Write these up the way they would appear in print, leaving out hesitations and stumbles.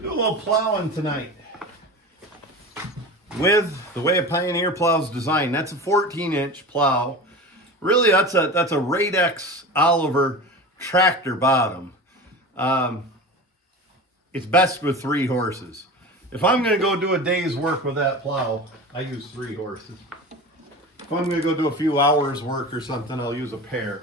Do a little plowing tonight with the way a Pioneer plow's designed. That's a 14-inch plow. Really, that's a Radex Oliver tractor bottom. It's best with 3 horses. If I'm going to go do a day's work with that plow, I use 3 horses. If I'm going to go do a few hours work or something, I'll use a pair.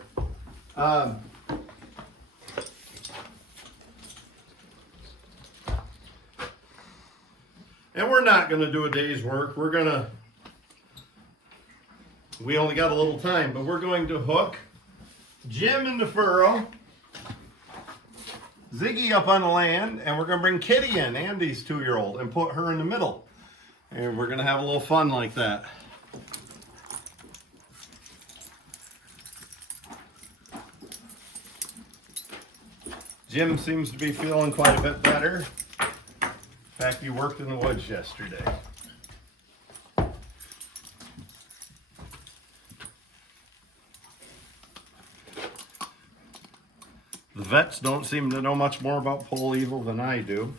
And we're not going to do a day's work. We only got a little time, but we're going to hook Jim in the furrow, Ziggy up on the land, and we're going to bring Kitty in, Andy's 2-year-old, and put her in the middle. And we're going to have a little fun like that. Jim seems to be feeling quite a bit better. In fact, he worked in the woods yesterday. The vets don't seem to know much more about pole evil than I do.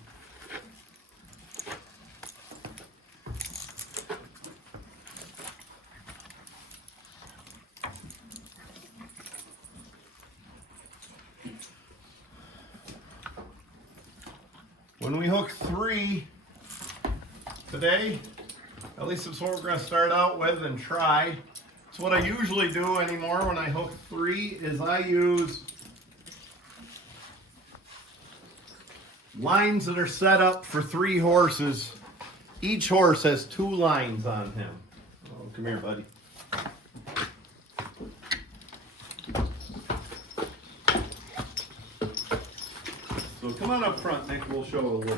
When we hook 3 today, at least that's what we're going to start out with and try. So what I usually do anymore when I hook 3 is I use lines that are set up for 3 horses. Each horse has 2 lines on him. Oh, come here, buddy. So come on up front, Nick. We'll show a little bit.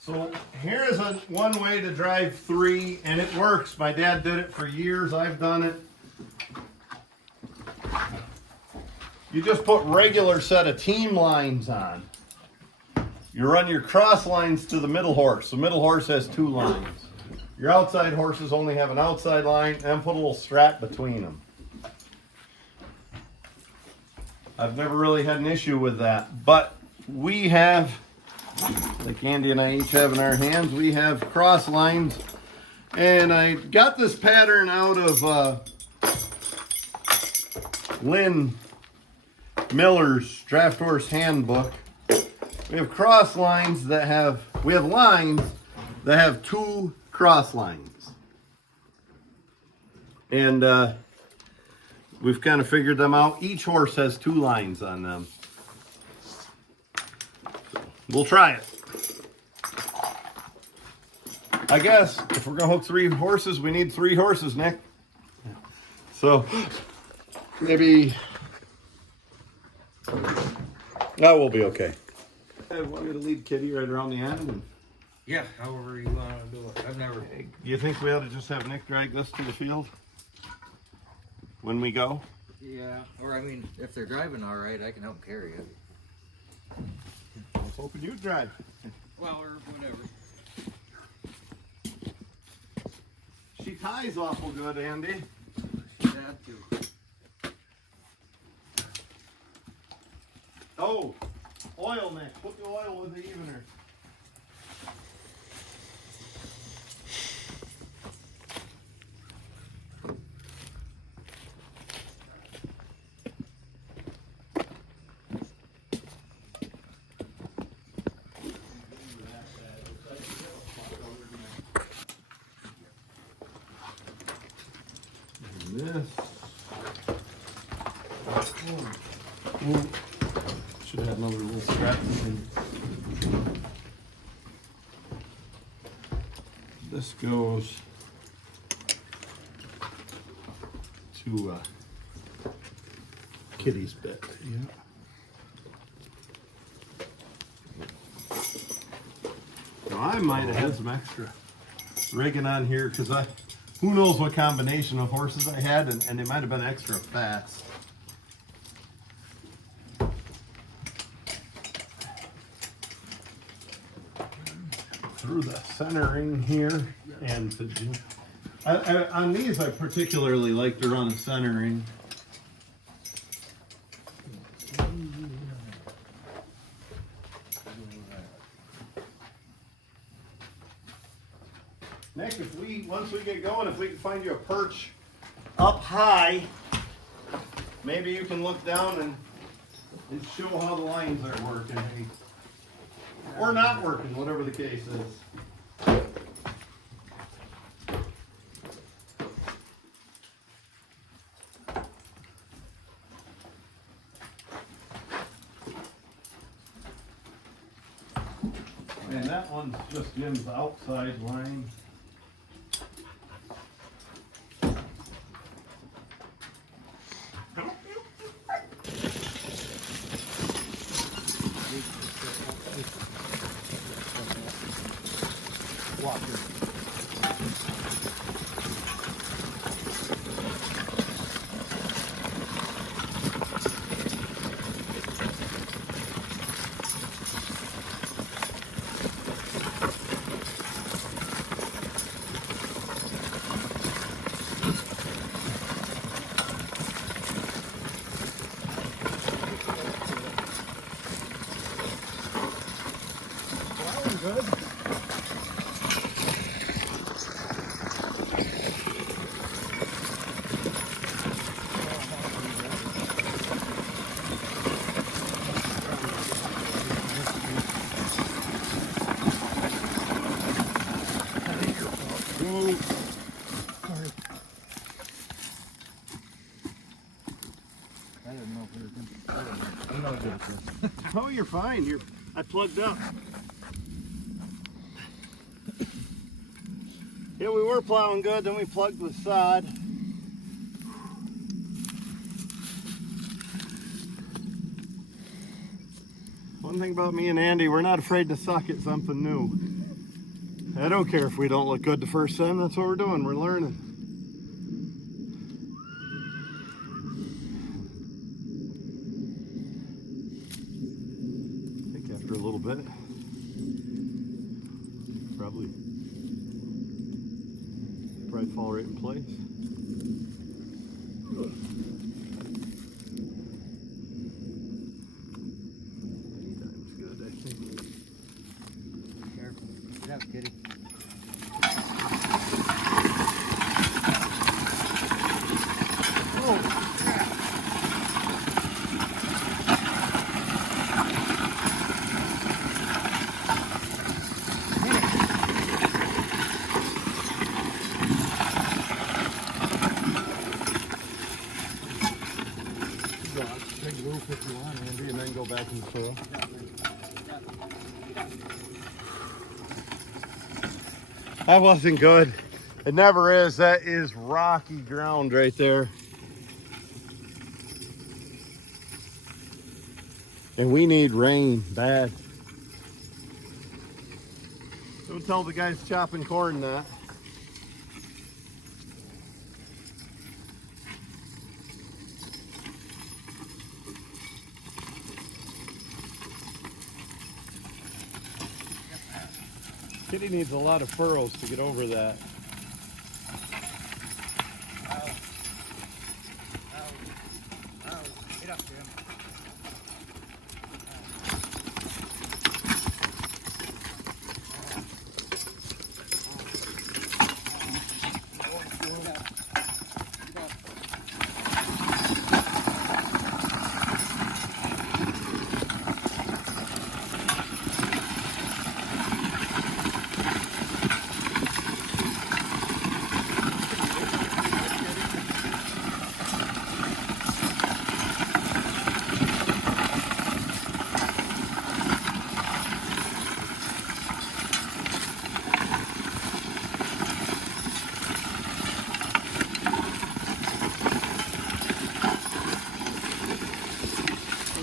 So here is one way to drive 3, and it works. My dad did it for years. I've done it. You just put regular set of team lines on. You run your cross lines to the middle horse. The middle horse has 2 lines. Your outside horses only have an outside line, and put a little strap between them. I've never really had an issue with that, but we have, like Andy and I each have in our hands, we have cross lines, and I got this pattern out of Lynn Miller's Draft Horse Handbook. We have cross lines that have, we have lines that have 2 cross lines, and we've kind of figured them out. Each horse has 2 lines on them. We'll try it. I guess if we're gonna hook 3 horses, we need 3 horses, Nick. So maybe that will be okay. I want me to lead Kitty right around the end. And yeah, however you want to do it. I've never. You think we ought to just have Nick drag this to the field when we go? Yeah, or I mean, if they're driving all right, I can help carry it. I was hoping you'd drive. Well, or whatever. She ties awful good, Andy. She's had to. Oh, oil, Nick. Put the oil with the evener. This should have another little strap thing. This goes to Kitty's bit. Yeah. Now I might have had some extra rigging on here because who knows what combination of horses I had, and they might have been extra fast. Through the center ring here and to On these, I particularly like to run a centering. Nick, once we get going, if we can find you a perch up high, maybe you can look down and show how the lines are working. Or not working, whatever the case is. And that one's just Jim's outside line. Good. Oh, you're fine. I plugged up. Yeah, we were plowing good, then we plugged with sod. One thing about me and Andy, we're not afraid to suck at something new. I don't care if we don't look good the first time, that's what we're doing, we're learning. I think after a little bit, probably fall right in place. Anytime's good, I think. Careful. Get up, kitty. Oh. If you want, Andy, and then go back in the soil. That wasn't good. It never is. That is rocky ground right there. And we need rain bad. Don't tell the guys chopping corn that. Kitty needs a lot of furrows to get over that. Get up, Jim.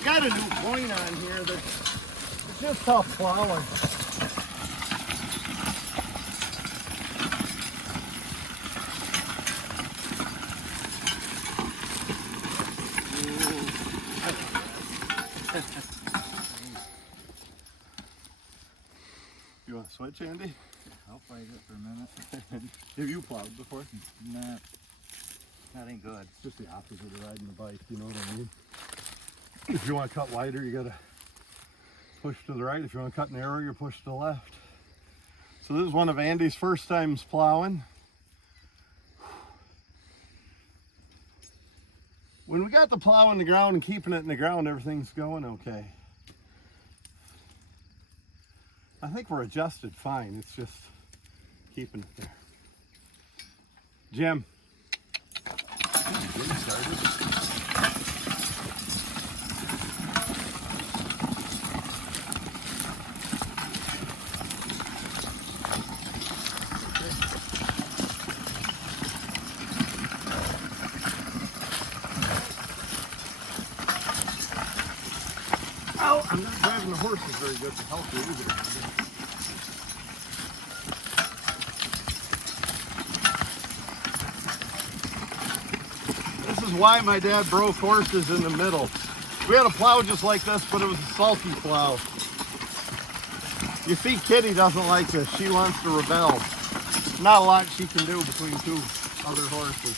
Got a new point on here that's just tough plowing. You want to switch, Andy? How far? fight it for a minute. Have you plowed before? Nah, that ain't good. It's just the opposite of riding the bike, you know what I mean? If you want to cut wider, you gotta push to the right. If you want to cut narrow, you push to the left. So this is one of Andy's first times plowing. When we got the plow in the ground and keeping it in the ground, everything's going okay. I think we're adjusted fine. It's just keeping it there. Jim. Jim started. Oh, I'm not driving the horses very good to help you either. This is why my dad broke horses in the middle. We had a plow just like this, but it was a sulky plow. You see, Kitty doesn't like this. She wants to rebel. Not a lot she can do between two other horses.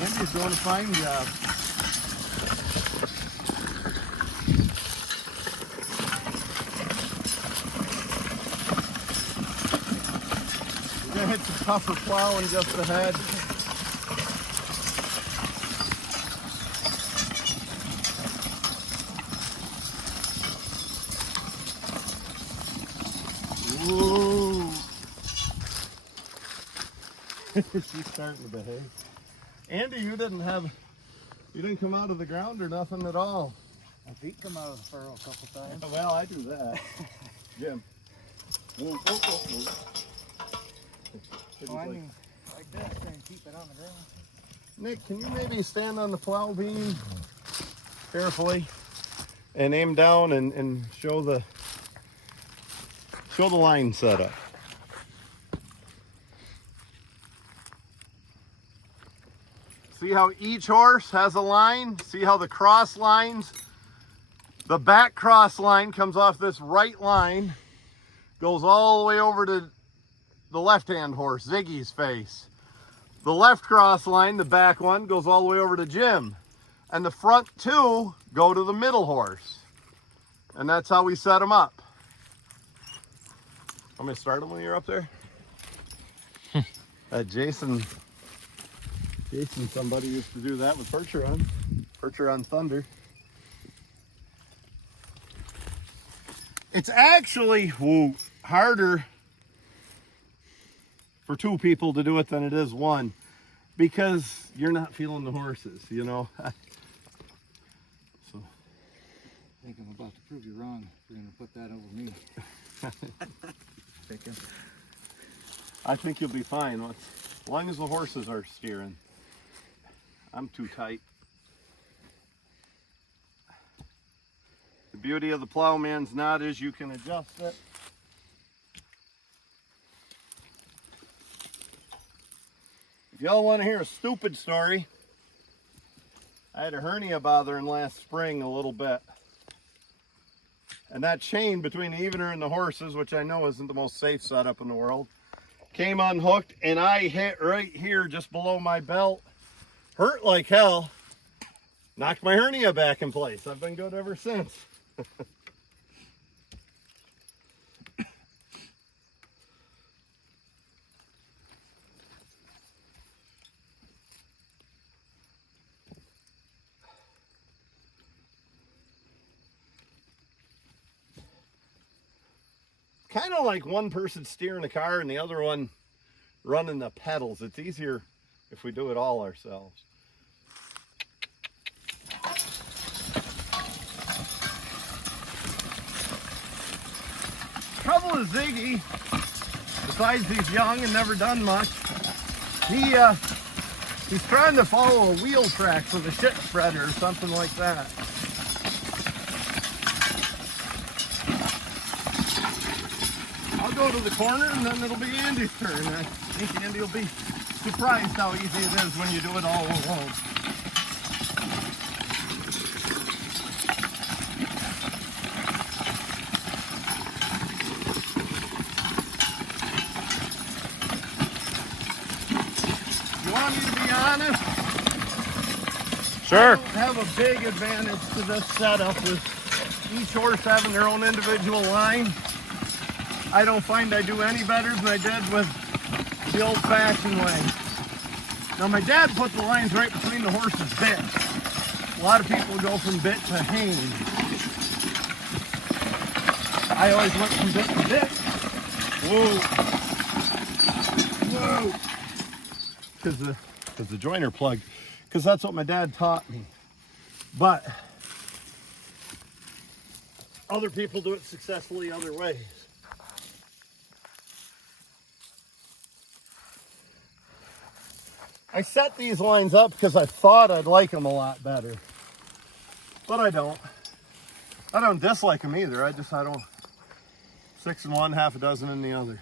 Andy's doing a fine job. We're gonna hit some tougher plowing just ahead. Ooh. She's starting to behave. Andy, you didn't come out of the ground or nothing at all. My feet come out of the furrow a couple times. Well, I do that. Jim. Oh, I mean, like this, and keep it on the ground. Nick, can you maybe stand on the plow beam carefully and aim down and show the line setup? See how each horse has a line? See how the cross lines, the back cross line comes off this right line, goes all the way over to the left-hand horse, Ziggy's face. The left cross line, the back one, goes all the way over to Jim. And the front two go to the middle horse. And that's how we set them up. I'm gonna start them when you're up there. Jason, somebody used to do that with Percheron Thunder. It's actually harder for two people to do it than it is one, because you're not feeling the horses, you know. So I think I'm about to prove you wrong. You're gonna put that over me. I think you'll be fine as long as the horses are steering. I'm too tight. The beauty of the plowman's knot is you can adjust it. If y'all want to hear a stupid story, I had a hernia bothering last spring a little bit. And that chain between the evener and the horses, which I know isn't the most safe setup in the world, came unhooked and I hit right here just below my belt. Hurt like hell. Knocked my hernia back in place. I've been good ever since. Kind of like one person steering the car and the other one running the pedals. It's easier if we do it all ourselves. Trouble with Ziggy, besides he's young and never done much, he's trying to follow a wheel track with a shit spreader or something like that. I'll go to the corner and then it'll be Andy's turn. I think Andy will be surprised how easy it is when you do it all alone. Sure. I don't have a big advantage to this setup with each horse having their own individual line. I don't find I do any better than I did with the old-fashioned way. Now my dad put the lines right between the horse's bits. A lot of people go from bit to hang. I always went from bit to bit. Whoa. Whoa. Because the joiner plug. Because that's what my dad taught me. But other people do it successfully other ways. I set these lines up because I thought I'd like them a lot better. But I don't. I don't dislike them either. I don't. 6 in one, half a dozen in the other.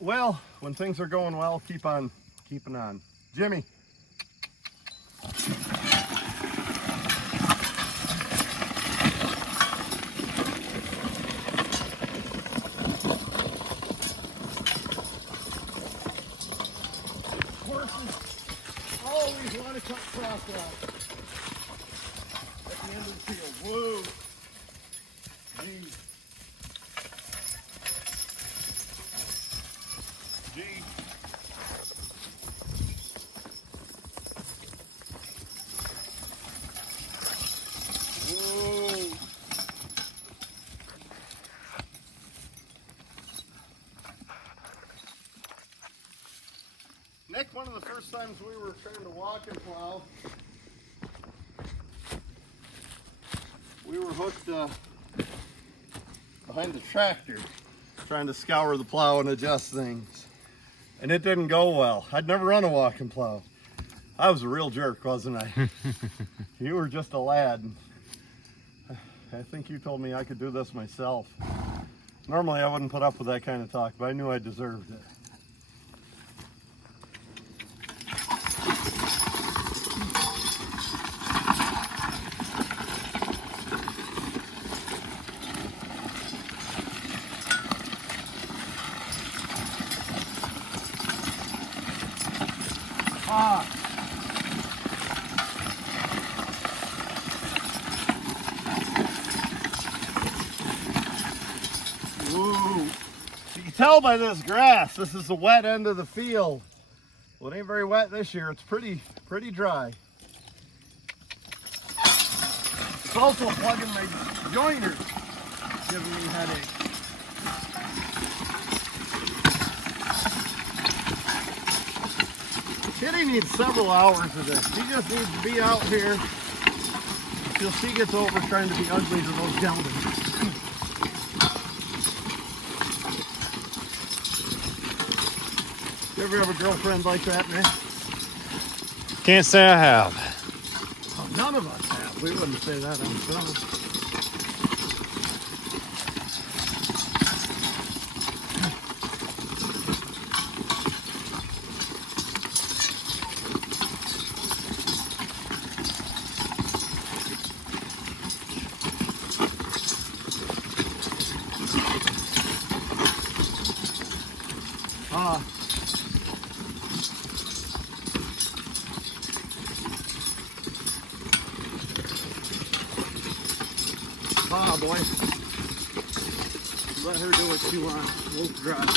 Well, when things are going well, keep on keeping on. Jimmy. Always want to cut cross out at the end of the field. Whoa. Gee. Gee. Whoa. Nick, one of the first times we were trying to walk and plow, we were hooked behind the tractor trying to scour the plow and adjust things. And it didn't go well. I'd never run a walk and plow. I was a real jerk, wasn't I? You were just a lad. I think you told me I could do this myself. Normally I wouldn't put up with that kind of talk, but I knew I deserved it. Whoa. You can tell by this grass, this is the wet end of the field. Well, it ain't very wet this year. It's pretty dry. It's also plugging my joiners, giving me headaches. Kitty needs several hours of this. She just needs to be out here until she gets over trying to be ugly to those gentlemen. You ever have a girlfriend like that, man? Can't say I have. Oh, none of us have. We wouldn't say that on film. Boy. Let her do what she wants. We'll drive.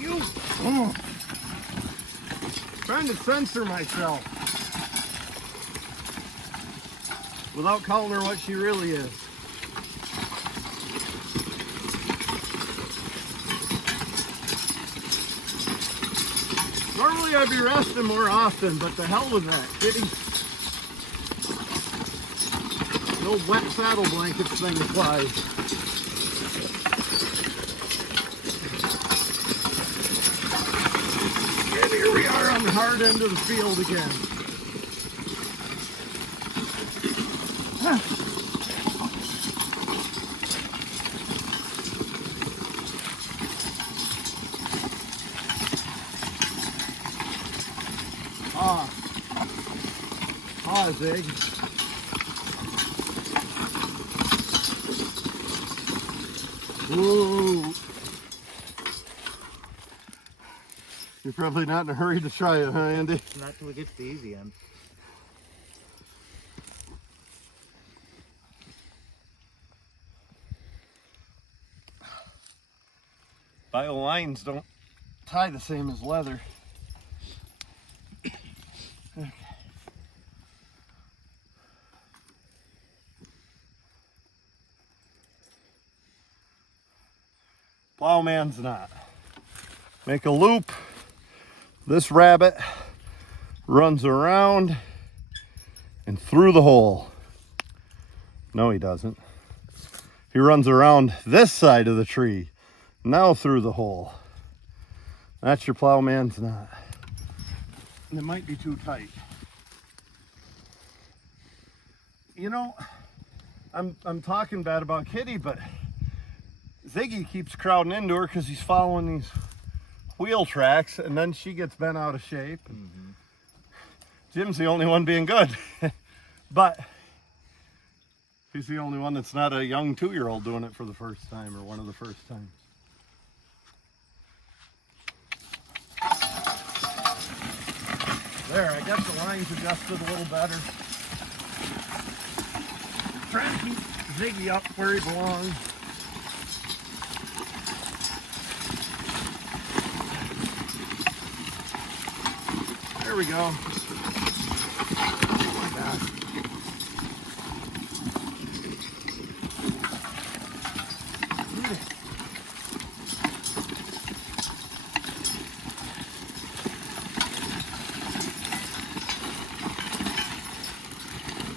You. Trying to censor myself without calling her what she really is. Normally I'd be resting more often, but the hell with that, kitty. No wet saddle blankets thing applies. And here we are on the hard end of the field again. Zig. Whoa. You're probably not in a hurry to try it, huh, Andy? Not till we get to the easy end. Bio lines don't tie the same as leather. Okay. Plowman's not. Make a loop. This rabbit runs around and through the hole. No, he doesn't. He runs around this side of the tree, now through the hole. That's your plowman's knot. And it might be too tight. You know, I'm talking bad about Kitty, but Ziggy keeps crowding into her because he's following these wheel tracks, and then she gets bent out of shape. Mm-hmm. Jim's the only one being good, but he's the only one that's not a young 2-year-old doing it for the first time, or one of the first times. There, I got the lines adjusted a little better. Trying to keep Ziggy up where he belongs. There we go. Oh my God.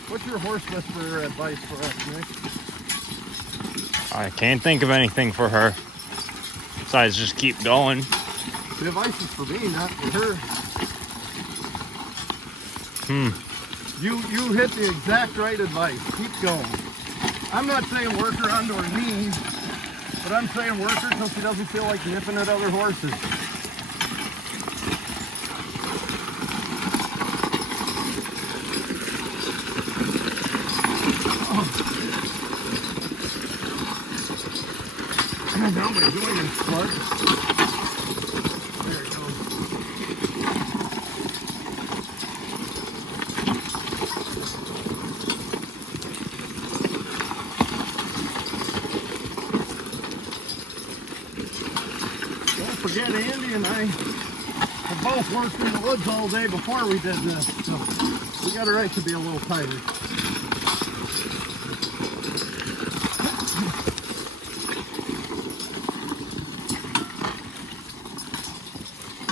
What's your horse whisperer advice for us, Nick? I can't think of anything for her. Besides, just keep going. The advice is for me, not for her. You hit the exact right advice. Keep going. I'm not saying work her onto her knees, but I'm saying work her until she doesn't feel like nipping at other horses. Now my joint is plugged. There it goes. Don't forget, Andy and I have both worked in the woods all day before we did this, so we got a right to be a little tired.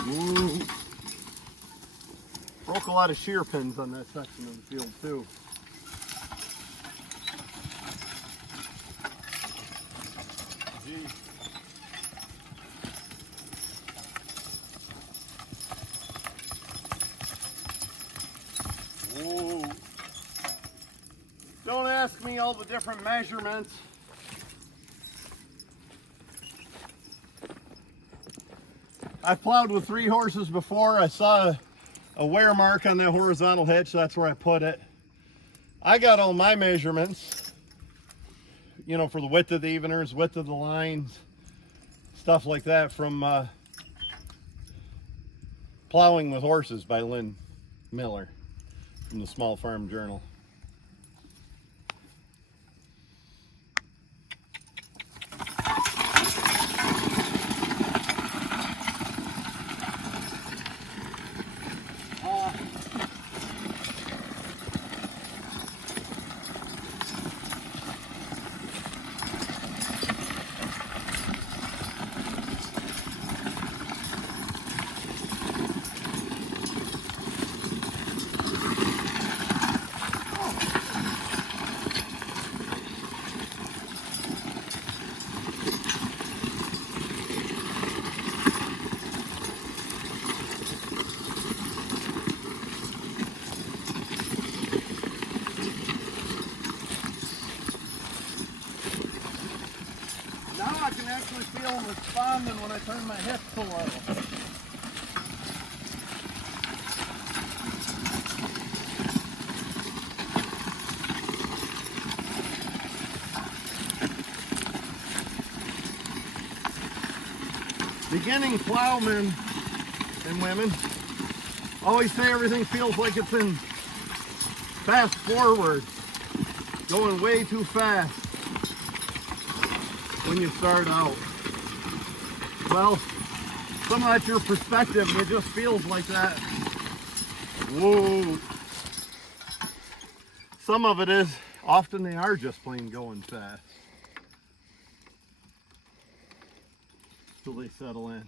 Ooh. Broke a lot of shear pins on that section of the field too. Gee. Whoa. Don't ask me all the different measurements. I've plowed with 3 horses before. I saw a wear mark on that horizontal hitch. That's where I put it. I got all my measurements, you know, for the width of the eveners, width of the lines, stuff like that from Plowing with Horses by Lynn Miller from the Small Farm Journal. Now I can actually feel them responding when I turn my hips a little. Beginning plowmen and women always say everything feels like it's in fast forward, going way too fast when you start out. Well, some of that's your perspective, and it just feels like that. Whoa. Some of it is, often they are just plain going fast till they settle in.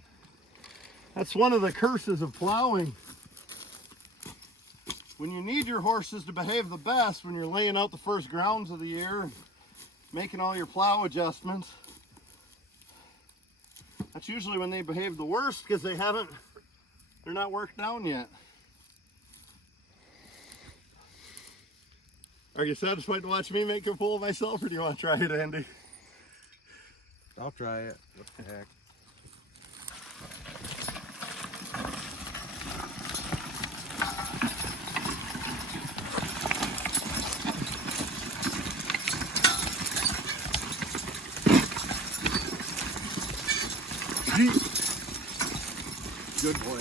That's one of the curses of plowing. When you need your horses to behave the best, when you're laying out the first grounds of the year and making all your plow adjustments, that's usually when they behave the worst because they're not worked down yet. Are you satisfied to watch me make a fool of myself, or do you want to try it, Andy? I'll try it. What the heck? Good boy.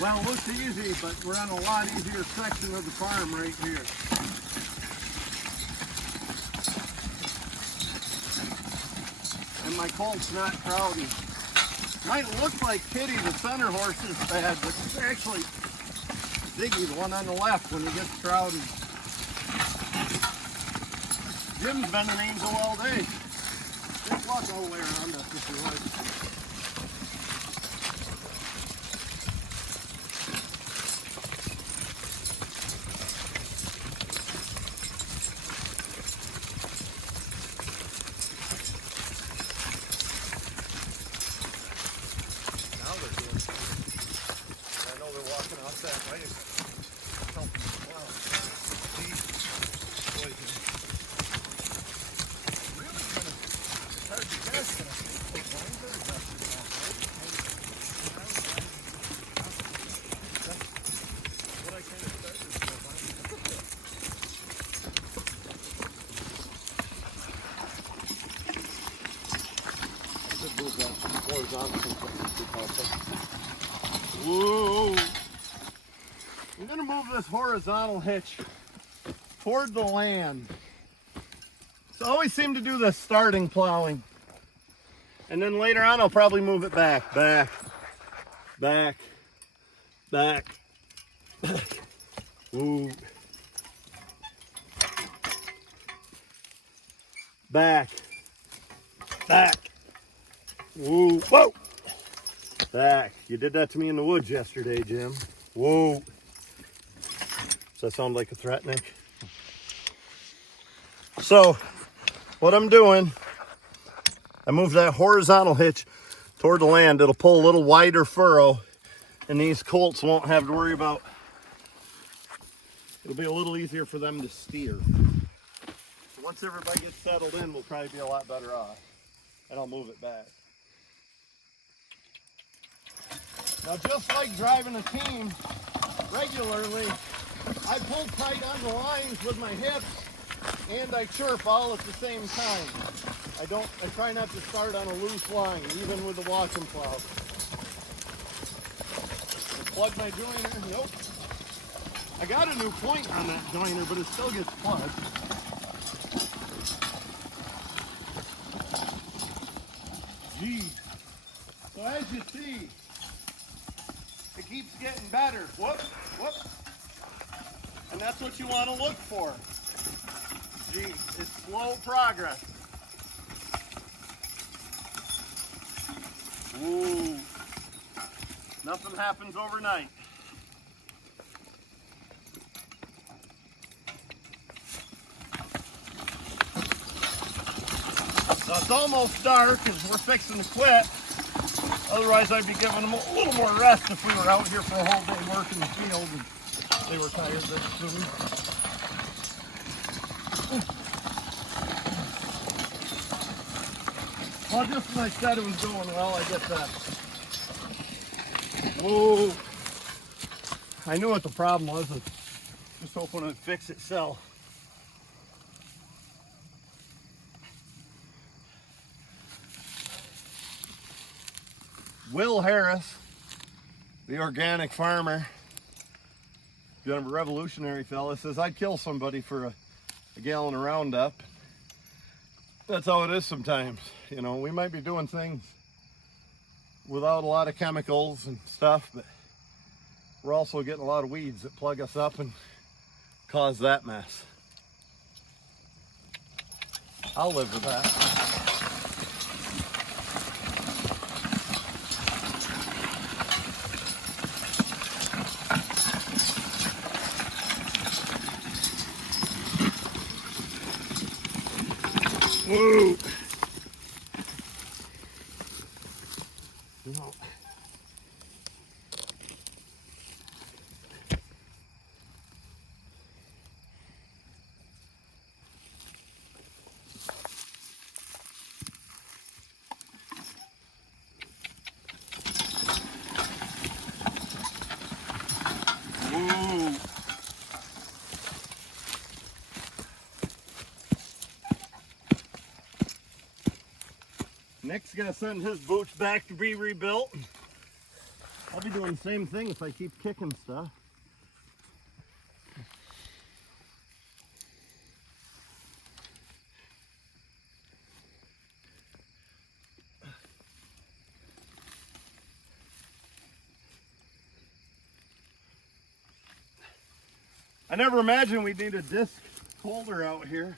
Well, it looks easy, but we're on a lot easier section of the farm right here. And my colt's not crowded. Might look like Kitty, the center horse, is bad, but it's actually Ziggy, the one on the left, when he gets crowded. Jim's been an angel all day. Just walk all the way around us if you like. Whoa! I'm going to move this horizontal hitch toward the land. So I always seem to do the starting plowing. And then later on I'll probably move it back, back, back, back. Ooh. Back, back. Whoa, whoa. Back. You did that to me in the woods yesterday, Jim. Whoa. Does that sound like a threat, Nick? So, what I'm doing, I move that horizontal hitch toward the land. It'll pull a little wider furrow, and these colts won't have to worry about. It'll be a little easier for them to steer. So once everybody gets settled in, we'll probably be a lot better off. And I'll move it back. Now, just like driving a team regularly, I pull tight on the lines with my hips and I chirp all at the same time. I try not to start on a loose line, even with the walking plow. Plug my joiner, nope. I got a new point on that joiner, but it still gets plugged. Geez. So as you see, it keeps getting better. Whoop, whoop. And that's what you want to look for. Gee, it's slow progress. Ooh. Nothing happens overnight. So it's almost dark as we're fixing to quit. Otherwise, I'd be giving them a little more rest if we were out here for a whole day working the field and they were tired this soon. Well, just when I said it was going well, I get that. Whoa. I knew what the problem was. I was just hoping it would fix itself. Will Harris, the organic farmer, kind of a revolutionary fella, says I'd kill somebody for a gallon of Roundup. That's how it is sometimes. You know, we might be doing things without a lot of chemicals and stuff, but we're also getting a lot of weeds that plug us up and cause that mess. I'll live with that. Whoa! No. Whoa! Nick's gonna send his boots back to be rebuilt. I'll be doing the same thing if I keep kicking stuff. I never imagined we'd need a disc holder out here.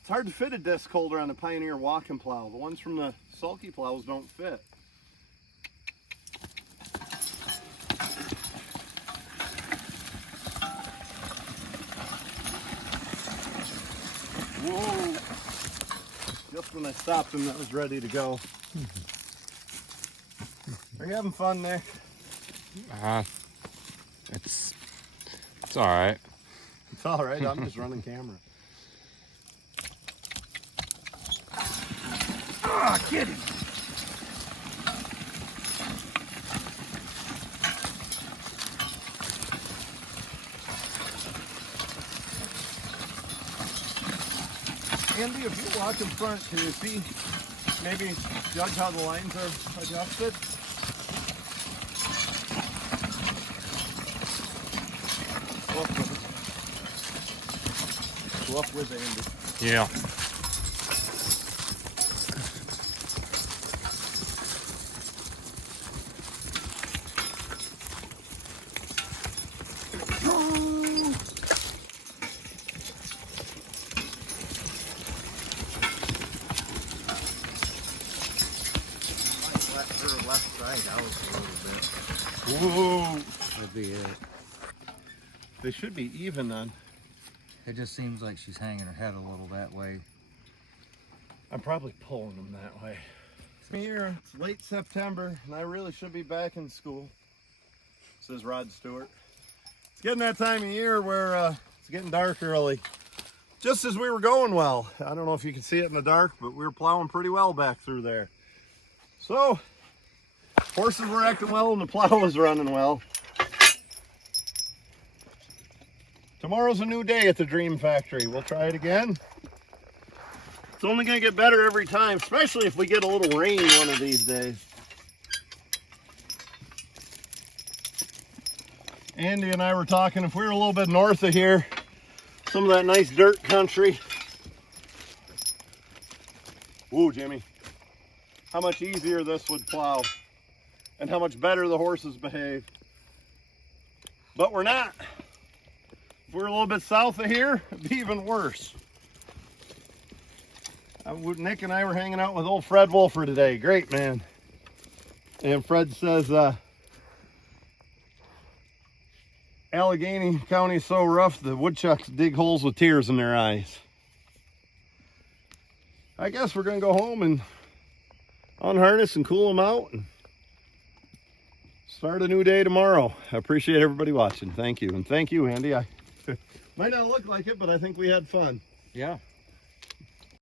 It's hard to fit a disc holder on a Pioneer walking plow. The ones from the sulky plows don't fit. Whoa! Just when I stopped him, that was ready to go. Are you having fun, Nick? It's all right. It's all right. I'm just running camera. Ah, get him! Andy, if you walk in front, can you see, maybe judge how the lines are adjusted? Go up with it, Andy. Yeah. Her left side out a little bit. Whoa! That'd be it. They should be even then. It just seems like she's hanging her head a little that way. I'm probably pulling them that way. Here, it's late September, and I really should be back in school, says Rod Stewart. It's getting that time of year where it's getting dark early. Just as we were going well. I don't know if you can see it in the dark, but we were plowing pretty well back through there. So, horses were acting well and the plow was running well. Tomorrow's a new day at the Dream Factory. We'll try it again. It's only going to get better every time, especially if we get a little rain one of these days. Andy and I were talking, if we were a little bit north of here, some of that nice dirt country. Ooh, Jimmy. How much easier this would plow and how much better the horses behave. But we're not. If we're a little bit south of here, it'd be even worse. Nick and I were hanging out with old Fred Wolfer today. Great man. And Fred says, Allegheny County is so rough, the woodchucks dig holes with tears in their eyes. I guess we're going to go home and unharness and cool them out and start a new day tomorrow. I appreciate everybody watching. Thank you. And thank you, Andy. I might not look like it, but I think we had fun. Yeah.